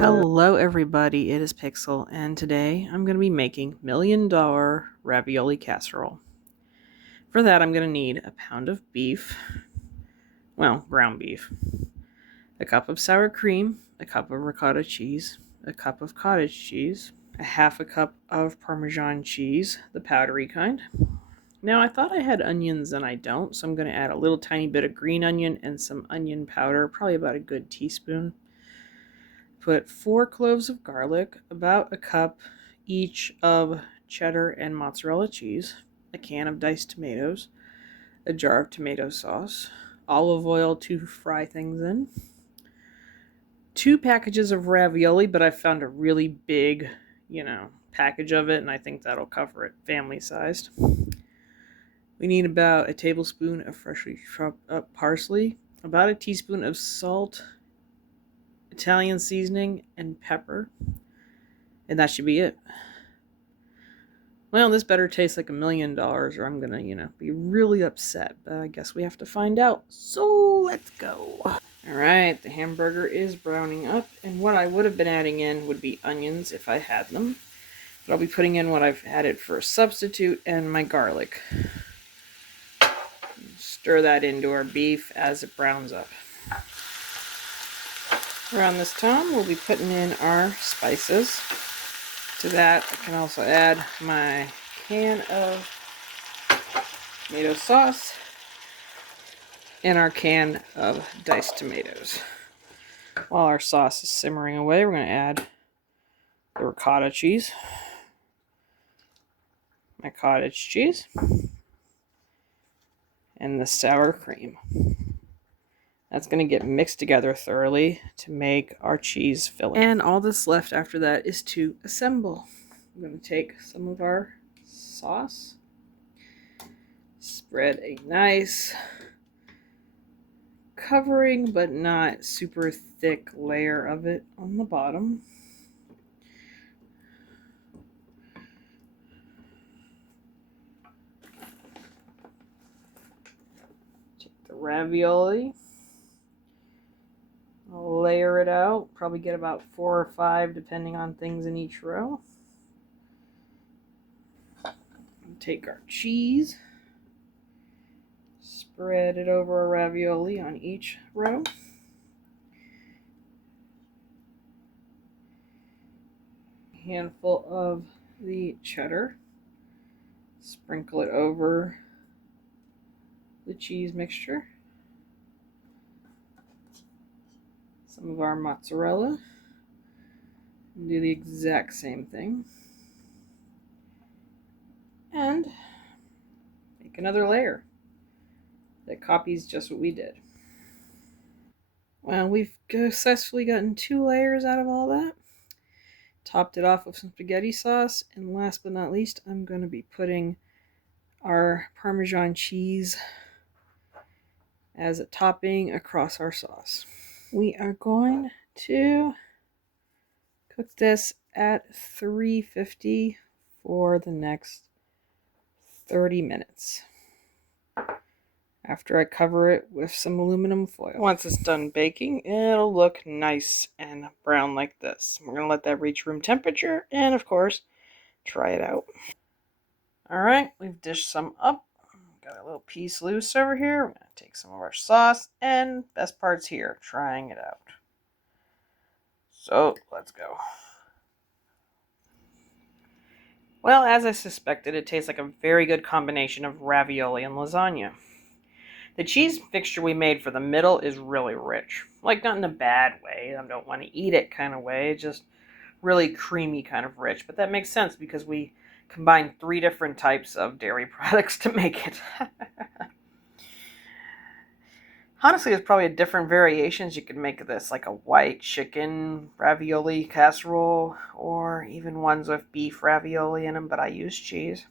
Hello everybody, it is Pixel, and today I'm going to be making $1 million ravioli casserole. For that I'm going to need a pound of beef, well, ground beef, a cup of sour cream, a cup of ricotta cheese, a cup of cottage cheese, a half a cup of Parmesan cheese, the powdery kind. Now I thought I had onions and I don't, so I'm going to add a little tiny bit of green onion and some onion powder, probably about a good teaspoon. Put 4 cloves of garlic, about a cup each of cheddar and mozzarella cheese, a can of diced tomatoes, a jar of tomato sauce, olive oil to fry things in, 2 packages of ravioli, but I found a really big, package of it, and I think that'll cover it, family sized. We need about a tablespoon of freshly chopped up parsley, about a teaspoon of salt, Italian seasoning, and pepper. And that should be it. Well, this better taste like $1 million or I'm gonna, be really upset. But I guess we have to find out. So let's go. Alright, the hamburger is browning up. And what I would have been adding in would be onions if I had them. But I'll be putting in what I've added for a substitute and my garlic. Stir that into our beef as it browns up. Around this time, we'll be putting in our spices. To that, I can also add my can of tomato sauce and our can of diced tomatoes. While our sauce is simmering away, we're going to add the ricotta cheese, my cottage cheese, and the sour cream. That's going to get mixed together thoroughly to make our cheese filling. And all that's left after that is to assemble. I'm going to take some of our sauce, spread a nice covering but not super thick layer of it on the bottom. Take the ravioli, layer it out, probably get about 4 or 5 depending on things in each row. Take our cheese, spread it over a ravioli on each row. A handful of the cheddar, sprinkle it over the cheese mixture. Some of our mozzarella, and do the exact same thing. And make another layer that copies just what we did. Well, we've successfully gotten 2 layers out of all that. Topped it off with some spaghetti sauce, and last but not least, I'm going to be putting our Parmesan cheese as a topping across our sauce. We are going to cook this at 350 for the next 30 minutes. After I cover it with some aluminum foil. Once it's done baking, it'll look nice and brown like this. We're going to let that reach room temperature and, of course, try it out. Alright, we've dished some up. Got a little piece loose over here. We're going to take some of our sauce, and best part's here, trying it out. So, let's go. Well, as I suspected, it tastes like a very good combination of ravioli and lasagna. The cheese mixture we made for the middle is really rich. Like, not in a bad way, I don't want to eat it kind of way, just really creamy kind of rich. But that makes sense because we combined 3 different types of dairy products to make it. Honestly, there's probably different variations you could make of this, like a white chicken ravioli casserole, or even ones with beef ravioli in them, but I use cheese.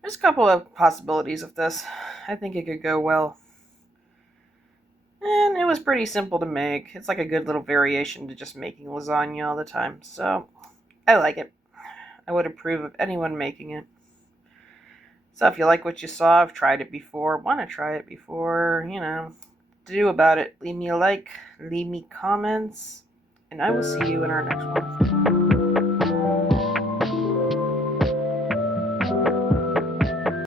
There's a couple of possibilities of this. I think it could go well. And it was pretty simple to make. It's like a good little variation to just making lasagna all the time. So, I like it. I would approve of anyone making it. So if you like what you saw, I've tried it before, want to try it before, to do about it. Leave me a like, leave me comments. and I will see you in our next one.